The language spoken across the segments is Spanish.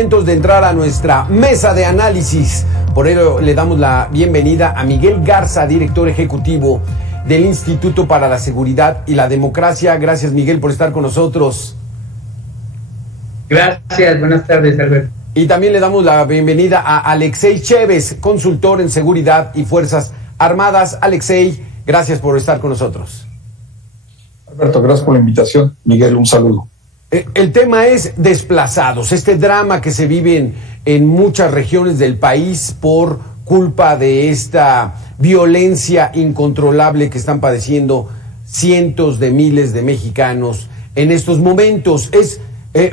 De entrar a nuestra mesa de análisis. Por ello le damos la bienvenida a Miguel Garza, director ejecutivo del Instituto para la Seguridad y la Democracia. Gracias, Miguel, por estar con nosotros. Gracias, buenas tardes, Alberto. Y también le damos la bienvenida a Alexei Chévez, consultor en seguridad y Fuerzas Armadas. Alexei, gracias por estar con nosotros. Alberto, gracias por la invitación. Miguel, un saludo. El tema es desplazados, este drama que se vive en muchas regiones del país por culpa de esta violencia incontrolable que están padeciendo cientos de miles de mexicanos en estos momentos.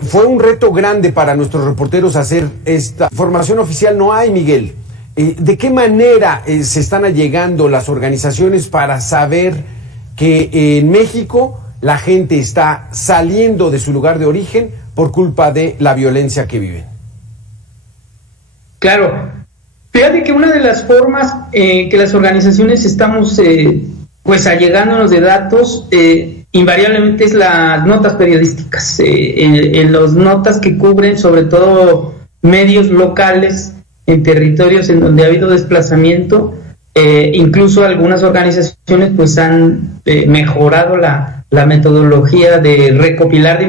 Fue un reto grande para nuestros reporteros hacer esta información oficial. No hay, Miguel. ¿De qué manera se están allegando las organizaciones para saber que en México la gente está saliendo de su lugar de origen por culpa de la violencia que viven? Claro, fíjate que una de las formas que las organizaciones estamos pues allegándonos de datos invariablemente es las notas periodísticas, en las notas que cubren sobre todo medios locales en territorios en donde ha habido desplazamiento. Incluso algunas organizaciones pues han mejorado la metodología de recopilar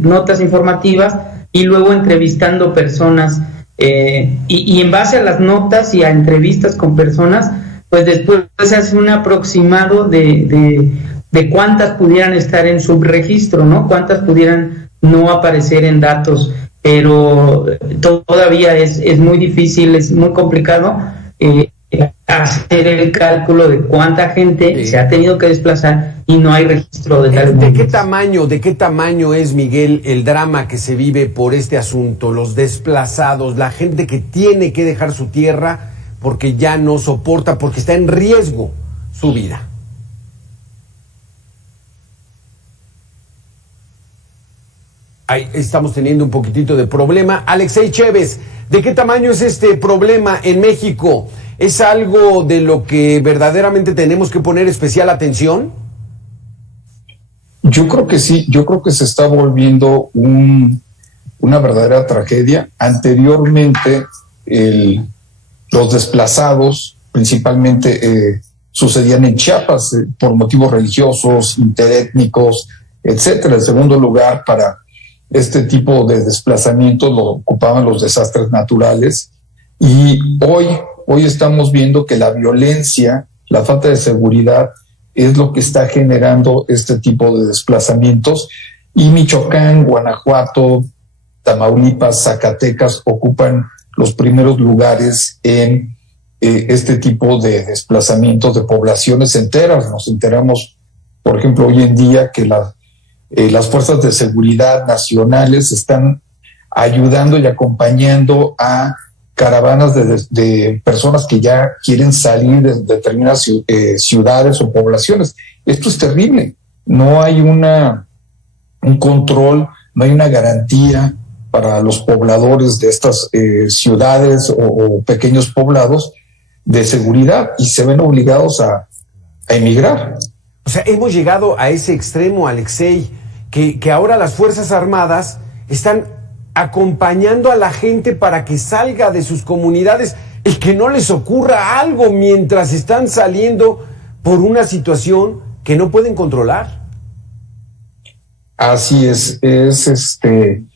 notas informativas y luego entrevistando personas y en base a las notas y a entrevistas con personas pues después se hace un aproximado de cuántas pudieran estar en subregistro, ¿no? Cuántas pudieran no aparecer en datos, pero todavía es muy difícil, es muy complicado hacer el cálculo de cuánta gente se ha tenido que desplazar y no hay registro de tal. ¿De qué tamaño es, Miguel, el drama que se vive por este asunto? Los desplazados, la gente que tiene que dejar su tierra porque ya no soporta, porque está en riesgo su vida. Ahí estamos teniendo un poquitito de problema. Alexei Chévez, ¿de qué tamaño es este problema en México? ¿Es algo de lo que verdaderamente tenemos que poner especial atención? Yo creo que sí, yo creo que se está volviendo una verdadera tragedia. Anteriormente, los desplazados principalmente sucedían en Chiapas por motivos religiosos, interétnicos, etcétera. En segundo lugar, para este tipo de desplazamientos lo ocupaban los desastres naturales. Y hoy estamos viendo que la violencia, la falta de seguridad es lo que está generando este tipo de desplazamientos, y Michoacán, Guanajuato, Tamaulipas, Zacatecas ocupan los primeros lugares en este tipo de desplazamientos de poblaciones enteras. Nos enteramos, por ejemplo, hoy en día que las fuerzas de seguridad nacionales están ayudando y acompañando a caravanas de personas que ya quieren salir de determinadas ciudades o poblaciones. Esto es terrible. No hay un control, no hay una garantía para los pobladores de estas ciudades o pequeños poblados de seguridad, y se ven obligados a emigrar. O sea, hemos llegado a ese extremo, Alexei, que ahora las Fuerzas Armadas están acompañando a la gente para que salga de sus comunidades y que no les ocurra algo mientras están saliendo por una situación que no pueden controlar. Así es el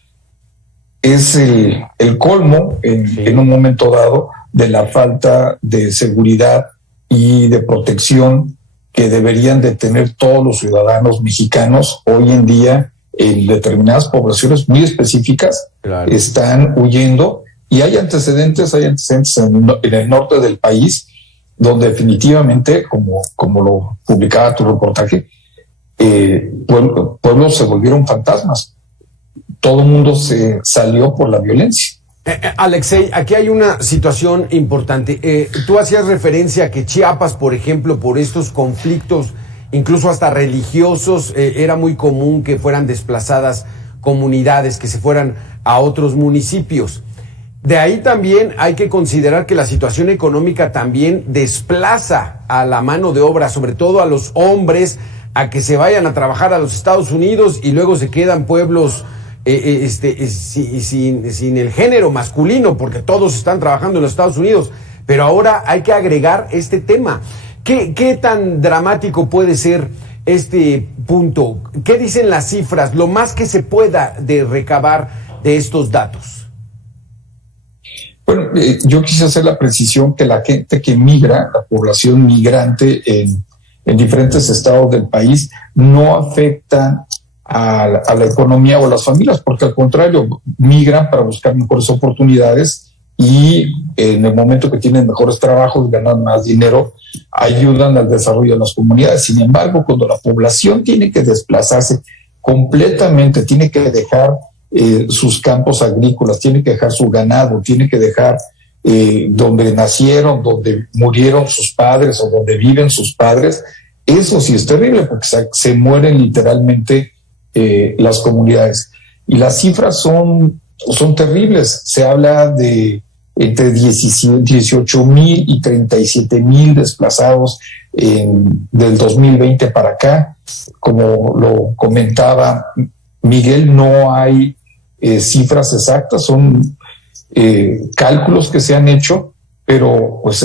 colmo en un momento dado de la falta de seguridad y de protección que deberían de tener todos los ciudadanos mexicanos. Hoy en día, en determinadas poblaciones muy específicas, claro, están huyendo, y hay antecedentes en el norte del país, donde definitivamente, como lo publicaba tu reportaje, pueblos se volvieron fantasmas. Todo el mundo se salió por la violencia. Alexei, aquí hay una situación importante. Tú hacías referencia a que Chiapas, por ejemplo, por estos conflictos, incluso hasta religiosos, era muy común que fueran desplazadas comunidades, que se fueran a otros municipios. De ahí también hay que considerar que la situación económica también desplaza a la mano de obra, sobre todo a los hombres, a que se vayan a trabajar a los Estados Unidos y luego se quedan pueblos sin el género masculino, porque todos están trabajando en los Estados Unidos, pero ahora hay que agregar este tema. ¿Qué tan dramático puede ser este punto? ¿Qué dicen las cifras, lo más que se pueda de recabar de estos datos? Bueno, yo quise hacer la precisión que la gente que migra, la población migrante en diferentes estados del país, no afecta a la economía o a las familias, porque al contrario, migran para buscar mejores oportunidades y en el momento que tienen mejores trabajos, ganan más dinero, ayudan al desarrollo de las comunidades. Sin embargo, cuando la población tiene que desplazarse completamente, tiene que dejar sus campos agrícolas, tiene que dejar su ganado, tiene que dejar donde nacieron, donde murieron sus padres o donde viven sus padres, eso sí es terrible porque se mueren literalmente las comunidades. Y las cifras son terribles. Se habla de entre 18,000 y 37,000 desplazados del 2020 para acá. Como lo comentaba Miguel, no hay cifras exactas, son cálculos que se han hecho, pero pues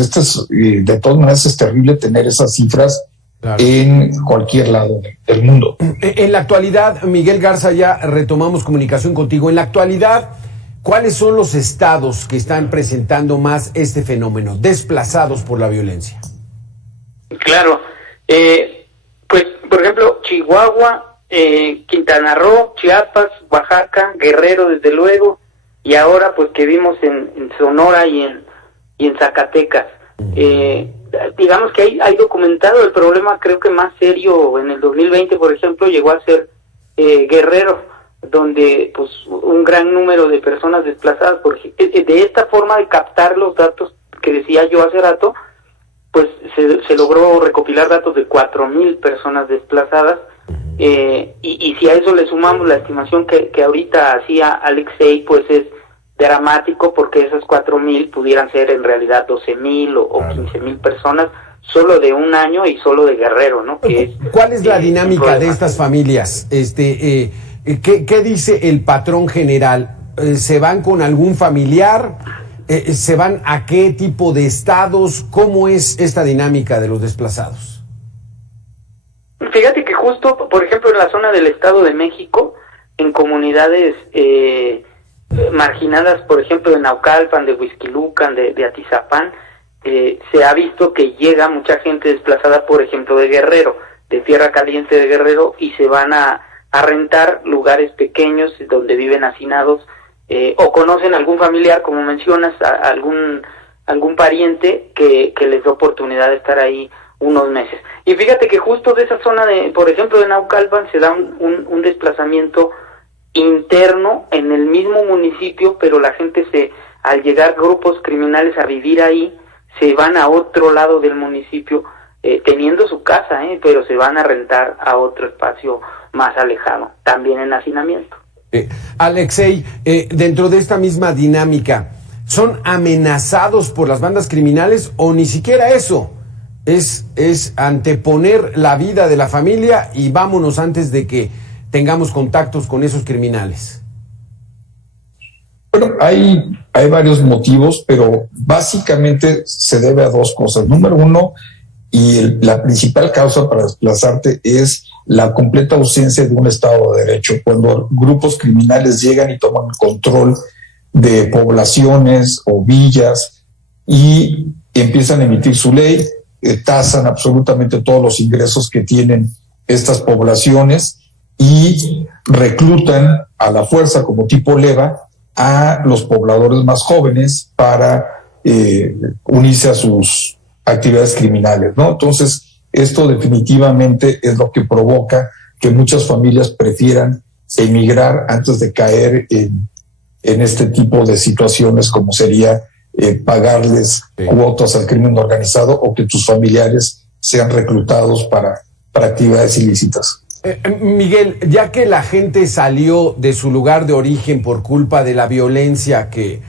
de todas maneras es terrible tener esas cifras. Claro. En cualquier lado del mundo. En la actualidad, Miguel Garza, ya retomamos comunicación contigo. En la actualidad, ¿cuáles son los estados que están presentando más este fenómeno, desplazados por la violencia? Claro, pues por ejemplo, Chihuahua, Quintana Roo, Chiapas, Oaxaca, Guerrero desde luego, y ahora pues que vimos en Sonora y en Zacatecas. Digamos que hay documentado el problema, creo que más serio en el 2020, por ejemplo, llegó a ser Guerrero, donde pues un gran número de personas desplazadas, porque de esta forma de captar los datos que decía yo hace rato, pues se logró recopilar datos de 4,000 personas desplazadas, y si a eso le sumamos la estimación que ahorita hacía Alexei, pues es dramático, porque esas 4,000 pudieran ser en realidad 12,000 o 15,000 personas solo de un año y solo de Guerrero, ¿no? ¿Cuál es la dinámica de estas familias? ¿Qué dice el patrón general? ¿Se van con algún familiar? ¿Se van a qué tipo de estados? ¿Cómo es esta dinámica de los desplazados? Fíjate que justo, por ejemplo, en la zona del Estado de México, en comunidades marginadas, por ejemplo, de Naucalpan, de Huixquilucan, de Atizapán, se ha visto que llega mucha gente desplazada, por ejemplo, de Guerrero, de Tierra Caliente de Guerrero, y se van a rentar lugares pequeños donde viven hacinados, o conocen algún familiar, como mencionas, algún pariente que les da oportunidad de estar ahí unos meses. Y fíjate que justo de esa zona, por ejemplo, de Naucalpan, se da un desplazamiento interno en el mismo municipio, pero la gente al llegar grupos criminales a vivir ahí, se van a otro lado del municipio, teniendo su casa, pero se van a rentar a otro espacio más alejado, también en hacinamiento. Alexei, dentro de esta misma dinámica, ¿son amenazados por las bandas criminales o ni siquiera eso? Es anteponer la vida de la familia y vámonos antes de que tengamos contactos con esos criminales. Bueno, hay varios motivos, pero básicamente se debe a dos cosas. Número uno, y la principal causa para desplazarte es la completa ausencia de un Estado de Derecho. Cuando grupos criminales llegan y toman control de poblaciones o villas y empiezan a emitir su ley, tasan absolutamente todos los ingresos que tienen estas poblaciones y reclutan a la fuerza como tipo leva a los pobladores más jóvenes para unirse a sus actividades criminales, ¿no? Entonces, esto definitivamente es lo que provoca que muchas familias prefieran emigrar antes de caer en este tipo de situaciones, como sería pagarles cuotas al crimen organizado o que tus familiares sean reclutados para actividades ilícitas. Miguel, ya que la gente salió de su lugar de origen por culpa de la violencia que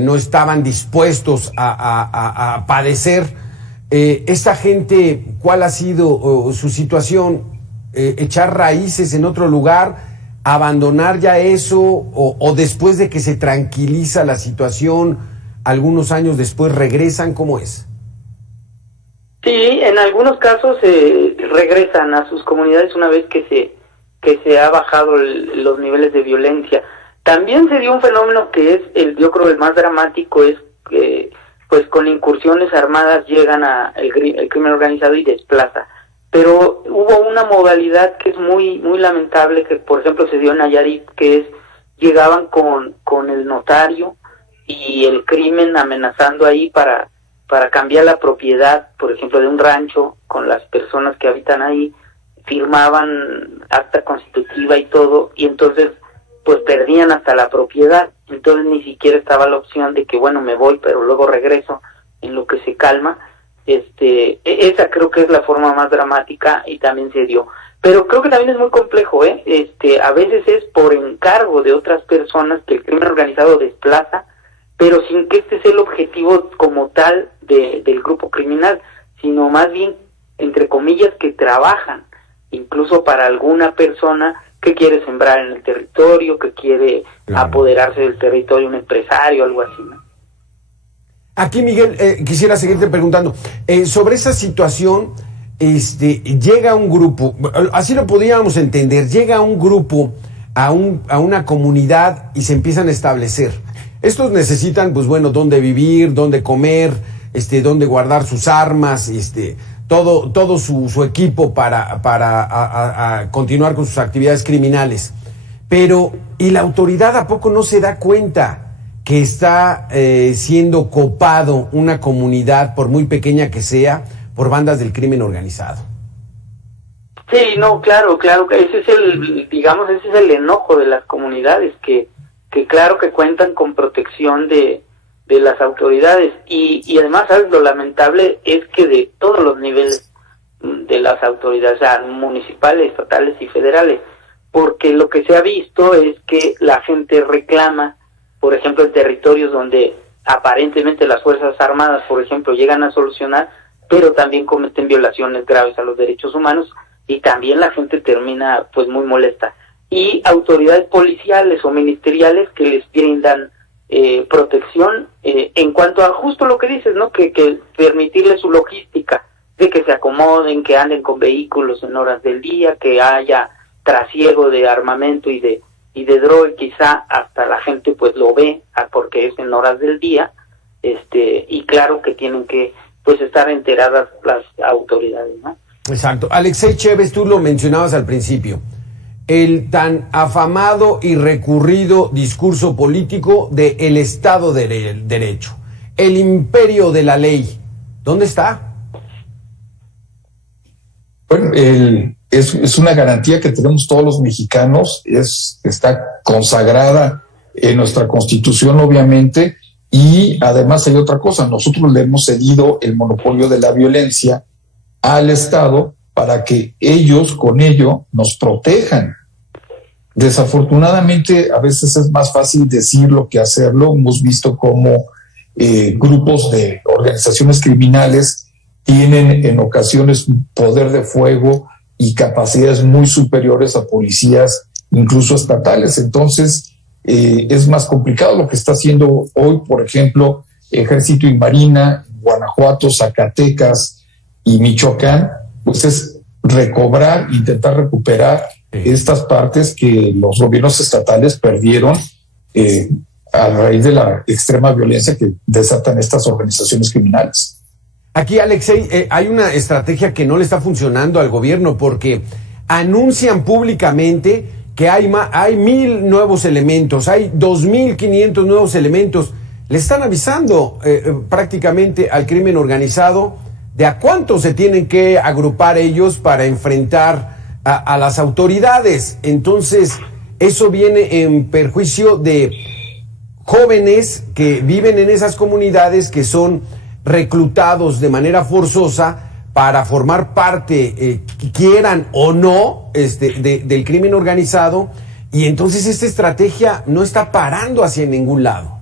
no estaban dispuestos a padecer, esta gente, ¿cuál ha sido su situación? ¿Echar raíces en otro lugar? abandonar ya eso o después de que se tranquiliza la situación, algunos años después regresan? ¿Cómo es? Sí, en algunos casos regresan a sus comunidades una vez que se ha bajado los niveles de violencia. También se dio un fenómeno que es yo creo el más dramático, es que pues con incursiones armadas llegan el crimen organizado y desplaza. Pero hubo una modalidad que es muy muy lamentable, que por ejemplo se dio en Nayarit, que es llegaban con el notario y el crimen amenazando ahí para cambiar la propiedad, por ejemplo, de un rancho con las personas que habitan ahí, firmaban acta constitutiva y todo, y entonces pues perdían hasta la propiedad. Entonces ni siquiera estaba la opción de que bueno, me voy pero luego regreso en lo que se calma. Esa creo que es la forma más dramática y también se dio. Pero creo que también es muy complejo, a veces es por encargo de otras personas que el crimen organizado desplaza, pero sin que este sea el objetivo como tal del grupo criminal, sino más bien, entre comillas, que trabajan, incluso para alguna persona que quiere sembrar en el territorio, que quiere apoderarse del territorio, un empresario, algo así, ¿no? Aquí, Miguel, quisiera seguirte preguntando, sobre esa situación, llega un grupo, así lo podríamos entender, llega un grupo a una comunidad y se empiezan a establecer. Estos necesitan, pues bueno, dónde vivir, dónde comer, dónde guardar sus armas, todo su equipo para continuar con sus actividades criminales. Pero, ¿y la autoridad a poco no se da cuenta que está siendo copado una comunidad, por muy pequeña que sea, por bandas del crimen organizado? Sí, no, claro, ese es el enojo de las comunidades, que claro que cuentan con protección de las autoridades, y además, ¿sabes? Lo lamentable es que de todos los niveles de las autoridades, o sea, municipales, estatales y federales, porque lo que se ha visto es que la gente reclama, por ejemplo, en territorios donde aparentemente las Fuerzas Armadas, por ejemplo, llegan a solucionar, pero también cometen violaciones graves a los derechos humanos, y también la gente termina pues muy molesta. Y autoridades policiales o ministeriales que les brindan protección en cuanto a justo lo que dices, ¿no? Que permitirles su logística, de que se acomoden, que anden con vehículos en horas del día, que haya trasiego de armamento y de droga, quizá hasta la gente pues lo ve porque es en horas del día, y claro que tienen que pues estar enteradas las autoridades, ¿no? Exacto. Alexei Chévez, tú lo mencionabas al principio, el tan afamado y recurrido discurso político de el Estado de Derecho, el imperio de la ley, ¿dónde está? Bueno, es una garantía que tenemos todos los mexicanos, está consagrada en nuestra Constitución, obviamente, y además hay otra cosa, nosotros le hemos cedido el monopolio de la violencia al Estado para que ellos con ello nos protejan. Desafortunadamente, a veces es más fácil decirlo que hacerlo. Hemos visto cómo grupos de organizaciones criminales tienen en ocasiones poder de fuego y capacidades muy superiores a policías, incluso estatales. Entonces, es más complicado lo que está haciendo hoy, por ejemplo, Ejército y Marina, Guanajuato, Zacatecas y Michoacán, pues es intentar recuperar estas partes que los gobiernos estatales perdieron a raíz de la extrema violencia que desatan estas organizaciones criminales. Aquí, Alexei, hay una estrategia que no le está funcionando al gobierno, porque anuncian públicamente que hay 1,000 nuevos elementos, hay 2,500 nuevos elementos. Le están avisando prácticamente al crimen organizado de a cuánto se tienen que agrupar ellos para enfrentar a las autoridades. Entonces, eso viene en perjuicio de jóvenes que viven en esas comunidades, que son reclutados de manera forzosa para formar parte, quieran o no, del crimen organizado, y entonces esta estrategia no está parando hacia ningún lado.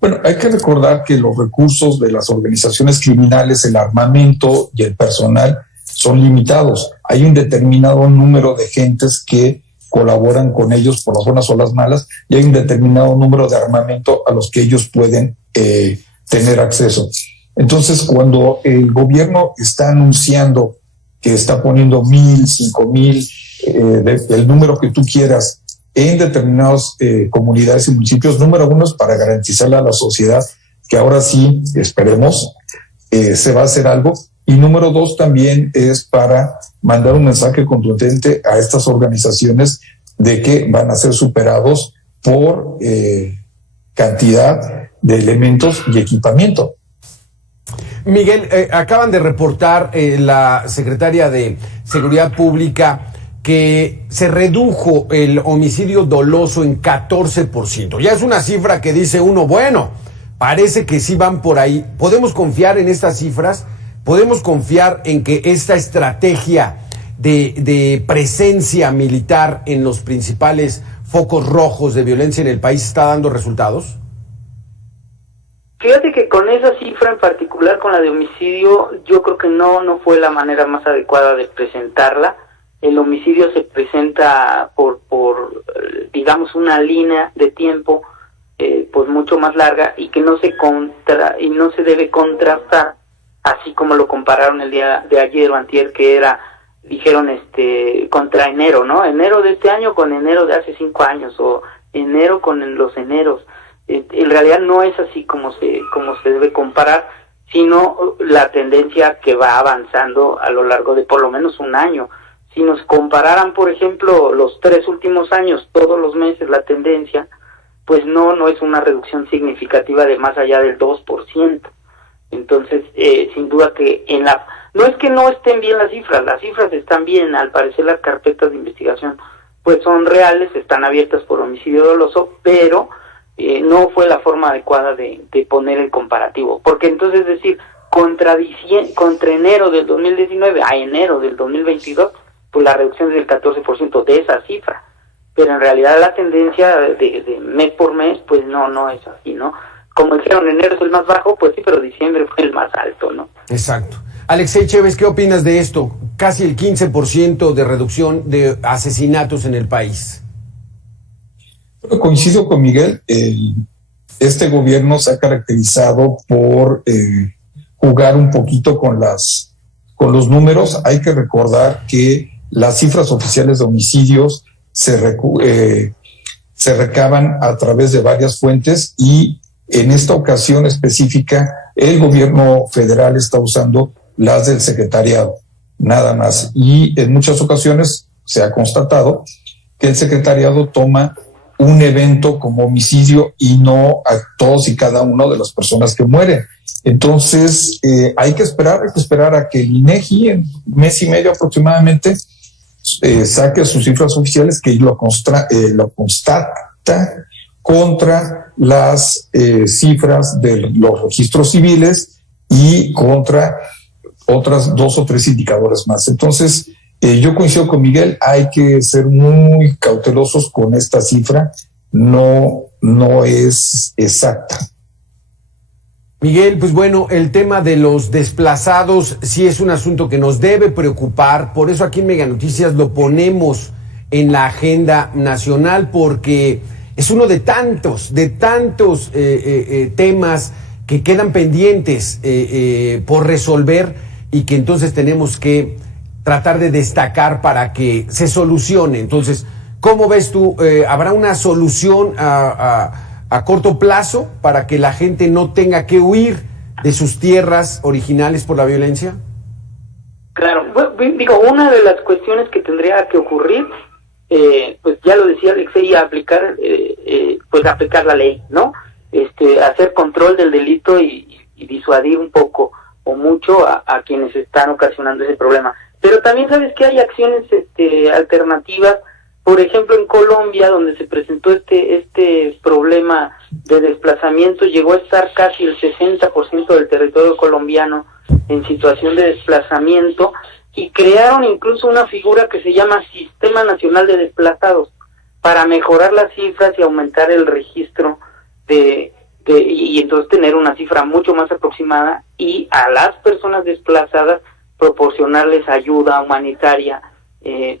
Bueno, hay que recordar que los recursos de las organizaciones criminales, el armamento y el personal son limitados. Hay un determinado número de gentes que colaboran con ellos por las buenas o las malas, y hay un determinado número de armamento a los que ellos pueden tener acceso. Entonces, cuando el gobierno está anunciando que está poniendo 1,000, 5,000, el número que tú quieras en determinadas comunidades y municipios, número uno es para garantizarle a la sociedad que ahora sí, esperemos, se va a hacer algo. Y número dos también es para mandar un mensaje contundente a estas organizaciones de que van a ser superados por cantidad de elementos y equipamiento. Miguel, acaban de reportar la secretaria de Seguridad Pública que se redujo el homicidio doloso en 14%. Ya es una cifra que dice uno, bueno, parece que sí van por ahí. ¿Podemos confiar en estas cifras? ¿Podemos confiar en que esta estrategia de presencia militar en los principales focos rojos de violencia en el país está dando resultados? Fíjate que con esa cifra en particular, con la de homicidio, yo creo que no fue la manera más adecuada de presentarla. El homicidio se presenta por digamos, una línea de tiempo pues mucho más larga, y que no se debe contrastar, así como lo compararon el día de ayer o antier, que dijeron contra enero, ¿no? Enero de este año con enero de hace 5 años, o enero con los eneros. En realidad no es así como se debe comparar, sino la tendencia que va avanzando a lo largo de por lo menos un año. Si nos compararan, por ejemplo, los 3 últimos años, todos los meses, la tendencia, pues no es una reducción significativa de más allá del 2%. Entonces, sin duda que no es que no estén bien las cifras están bien. Al parecer las carpetas de investigación pues son reales, están abiertas por homicidio doloso, pero no fue la forma adecuada de poner el comparativo, porque entonces decir contra enero del 2019 a enero del 2022, pues la reducción es del 14% de esa cifra, pero en realidad la tendencia de mes por mes pues no es así, ¿no? Como dijeron, enero es el más bajo, pues sí, pero diciembre fue el más alto, ¿no? Exacto. Alexei Chévez, ¿qué opinas de esto? Casi el 15% de reducción de asesinatos en el país. Coincido con Miguel. Este gobierno se ha caracterizado por jugar un poquito con los números. Hay que recordar que las cifras oficiales de homicidios se recaban a través de varias fuentes, y en esta ocasión específica el gobierno federal está usando las del secretariado, nada más. Y en muchas ocasiones se ha constatado que el secretariado toma un evento como homicidio y no a todos y cada uno de las personas que mueren. Entonces, hay que esperar a que el INEGI en mes y medio aproximadamente saque sus cifras oficiales, que lo constata contra las cifras de los registros civiles y contra otras 2 o 3 indicadores más. Entonces, yo coincido con Miguel, hay que ser muy cautelosos con esta cifra, no es exacta. Miguel, pues bueno, el tema de los desplazados sí es un asunto que nos debe preocupar, por eso aquí en Mega Noticias lo ponemos en la agenda nacional, porque es uno de tantos temas que quedan pendientes por resolver, y que entonces tenemos que tratar de destacar para que se solucione. Entonces, ¿cómo ves tú? ¿Habrá una solución a corto plazo para que la gente no tenga que huir de sus tierras originales por la violencia? Claro, digo, una de las cuestiones que tendría que ocurrir, pues ya lo decía Alexei, aplicar la ley, ¿no? Hacer control del delito y disuadir un poco o mucho a quienes están ocasionando ese problema. Pero también sabes que hay acciones alternativas. Por ejemplo, en Colombia, donde se presentó este problema de desplazamiento, llegó a estar casi el 60% del territorio colombiano en situación de desplazamiento, y crearon incluso una figura que se llama Sistema Nacional de Desplazados, para mejorar las cifras y aumentar el registro y entonces tener una cifra mucho más aproximada, y a las personas desplazadas proporcionarles ayuda humanitaria,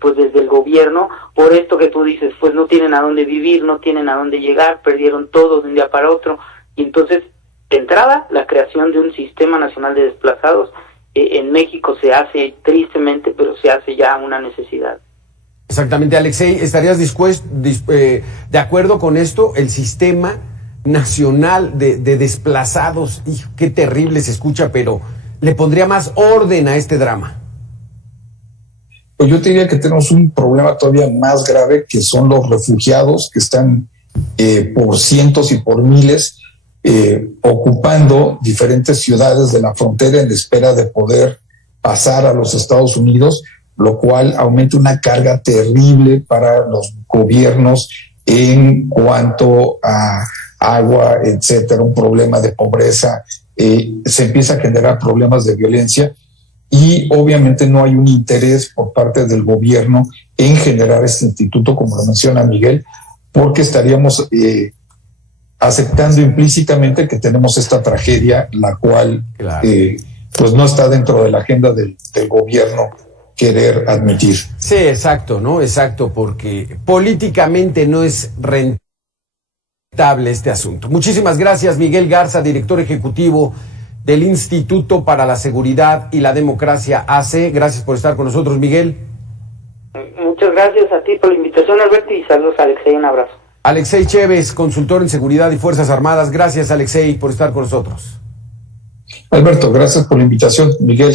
pues desde el gobierno, por esto que tú dices, pues no tienen a dónde vivir, no tienen a dónde llegar, perdieron todo de un día para otro, y entonces, de entrada, la creación de un Sistema Nacional de Desplazados en México se hace tristemente, pero se hace ya una necesidad. Exactamente, Alexei, ¿estarías de acuerdo con esto? El Sistema Nacional de Desplazados, hijo, qué terrible se escucha, pero le pondría más orden a este drama. Pues yo te diría que tenemos un problema todavía más grave, que son los refugiados que están por cientos y por miles ocupando diferentes ciudades de la frontera en espera de poder pasar a los Estados Unidos, lo cual aumenta una carga terrible para los gobiernos en cuanto a agua, etcétera, un problema de pobreza, se empieza a generar problemas de violencia. Y obviamente no hay un interés por parte del gobierno en generar este instituto, como lo menciona Miguel, porque estaríamos aceptando implícitamente que tenemos esta tragedia, la cual claro, pues no está dentro de la agenda del gobierno querer admitir. Sí, exacto, ¿no? Exacto, porque políticamente no es rentable este asunto. Muchísimas gracias, Miguel Garza, director ejecutivo del Instituto para la Seguridad y la Democracia AC. Gracias por estar con nosotros, Miguel. Muchas gracias a ti por la invitación, Alberto, y saludos a Alexei, un abrazo. Alexei Chévez, consultor en Seguridad y Fuerzas Armadas. Gracias, Alexei, por estar con nosotros. Alberto, gracias por la invitación. Miguel,